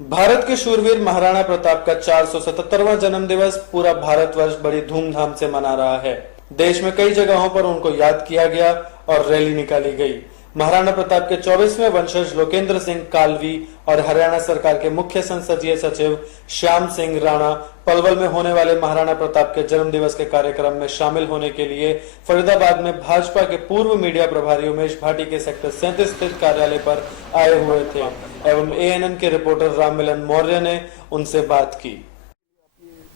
भारत के शूरवीर महाराणा प्रताप का 477वां जन्म दिवस पूरा भारतवर्ष बड़ी धूमधाम से मना रहा है। देश में कई जगहों पर उनको याद किया गया और रैली निकाली गई। महाराणा प्रताप के 24वें वंशज लोकेंद्र सिंह कालवी और हरियाणा सरकार के मुख्य संसदीय सचिव श्याम सिंह राणा पलवल में होने वाले महाराणा प्रताप के जन्म दिवस के कार्यक्रम में शामिल होने के लिए फरीदाबाद में भाजपा के पूर्व मीडिया प्रभारी उमेश भाटी के सेक्टर 37 स्थित कार्यालय पर आए हुए थे एवं एएनएन के रिपोर्टर राममिलन मौर्य ने उनसे बात की।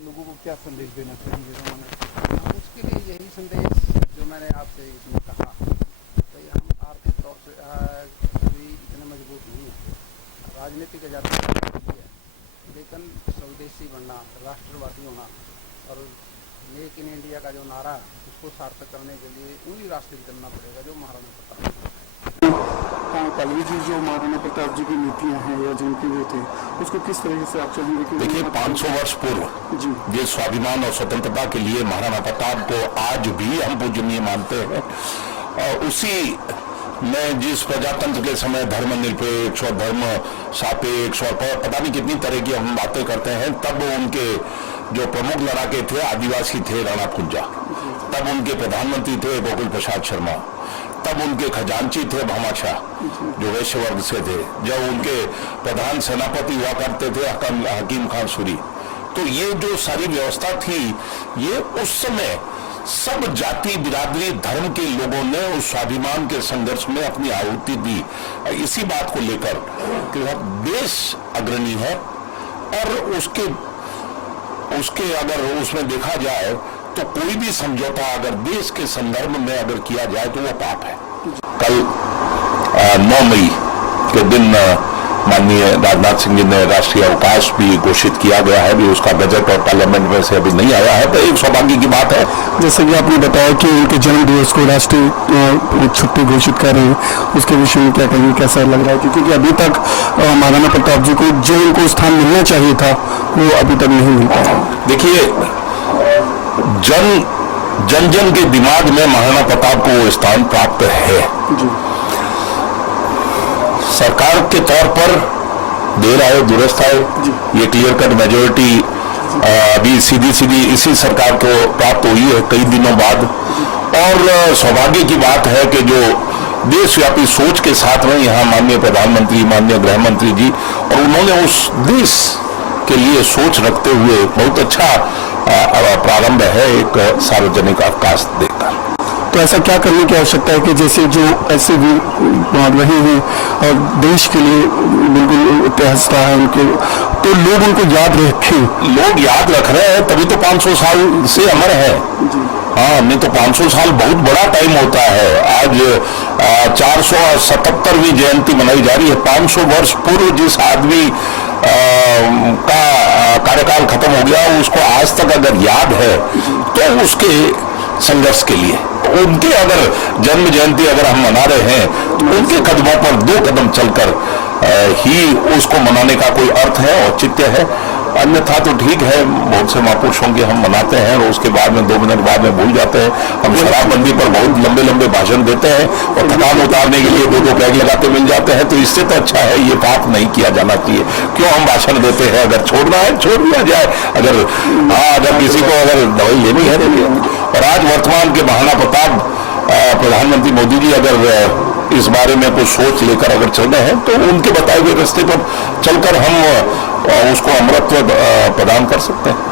लोगों को क्या संदेश देना चाहिए? उसके लिए यही संदेश जो मैंने आपसे इसमें कहा, भाई हम आर्थिक तौर से कभी इतने मजबूत नहीं है, राजनीतिक आजादी है, लेकिन स्वदेशी बनना, राष्ट्रवादी होना और मेक इन इंडिया का जो नारा है उसको सार्थक करने के लिए उन्हीं रास्ते चलना पड़ेगा जो महाराणा प्रताप। कालवी जी, जो महाराणा प्रताप जी की नीतियां हैं या जिनके वो थे, उसको किस तरीके से आप चाहेंगे कि देखिए 500 वर्ष पूर्व जी ये स्वाभिमान और स्वतंत्रता के लिए महाराणा प्रताप को आज भी हम पूजनीय मानते हैं। और उसी में जिस प्रजातंत्र के समय धर्मनिरपेक्ष और धर्म सापेक्ष और पता नहीं कितनी तरह की हम बातें करते हैं, तब उनके जो प्रमुख लड़ाके थे आदिवासी थे राणा कुंजा, तब उनके प्रधानमंत्री थे गोकुल प्रसाद शर्मा, तब उनके खजांची थे भामाशाह जो वैश्य वर्ग से थे, जब उनके प्रधान सेनापति हुआ करते थे हकीम खान सूरी। तो ये जो सारी व्यवस्था थी, ये उस समय सब जाति बिरादरी धर्म के लोगों ने उस स्वाभिमान के संघर्ष में अपनी आहुति दी। इसी बात को लेकर कि देश अग्रणी है और उसके अगर उसमें देखा जाए तो कोई भी समझौता अगर देश के संदर्भ में अगर किया जाए तो वो पाप है। कल 9 मई के दिन माननीय राजनाथ सिंह जी ने राष्ट्रीय अवकाश भी घोषित किया गया है, भी उसका बजट और पार्लियामेंट में से अभी नहीं आया है, तो एक सौभाग्य की बात है। जैसे कि आपने बताया कि उनके जन्म दिवस को राष्ट्रीय छुट्टी घोषित कर रहे हैं, उसके विषय में क्या कहेंगे, कैसा लग रहा है? क्योंकि अभी तक महाराणा प्रताप जी को जो उनको स्थान मिलना चाहिए था वो अभी तक नहीं मिल पाया। देखिए जन जन के दिमाग में महाराणा प्रताप को वो स्थान प्राप्त है। सरकार के तौर पर देर आए दुरुस्त आए, ये क्लियर कट मेजोरिटी अभी सीधी इसी सरकार को प्राप्त हुई है कई दिनों बाद। और सौभाग्य की बात है कि जो देशव्यापी सोच के साथ में यहाँ माननीय प्रधानमंत्री, माननीय गृह मंत्री जी, और उन्होंने उस देश के लिए सोच रखते हुए बहुत अच्छा प्रारंभ है एक सार्वजनिक अवकाश देकर। तो ऐसा क्या करने की आवश्यकता है कि जैसे जो ऐसे भी रहे हैं और देश के लिए बिल्कुल इतिहास रहा है उनके, तो लोग उनको याद रखें। लोग याद रख रहे हैं तभी तो 500 साल से अमर है। हाँ, नहीं तो 500 साल बहुत बड़ा टाइम होता है। आज 477वीं जयंती मनाई जा रही है। 500 वर्ष पूर्व जिस आदमी का कार्यकाल खत्म हो गया, उसको आज तक अगर याद है तो उसके संघर्ष के लिए उनके अगर जन्म जयंती अगर हम मना रहे हैं तो उनके कदमों पर 2 कदम चलकर ही उसको मनाने का कोई अर्थ है, औचित्य है। अन्यथा तो ठीक है, बहुत से महापुरुषों के हम मनाते हैं और उसके बाद में 2 मिनट बाद में भूल जाते हैं। हम शराबबंदी पर बहुत लंबे लंबे भाषण देते हैं और थकान उतारने के लिए 2 पैग लगाते मिल जाते हैं। तो इससे तो अच्छा है ये पाप नहीं किया जाना चाहिए। क्यों हम भाषण देते हैं? अगर छोड़ना है छोड़ दिया जाए, अगर किसी को अगर दवाई लेनी है लेनी है। और आज वर्तमान के महाराणा प्रताप प्रधानमंत्री मोदी जी अगर इस बारे में कुछ सोच लेकर अगर चल रहे हैं तो उनके बताए हुए रास्ते पर चलकर हम उसको अमरत्व प्रदान कर सकते हैं।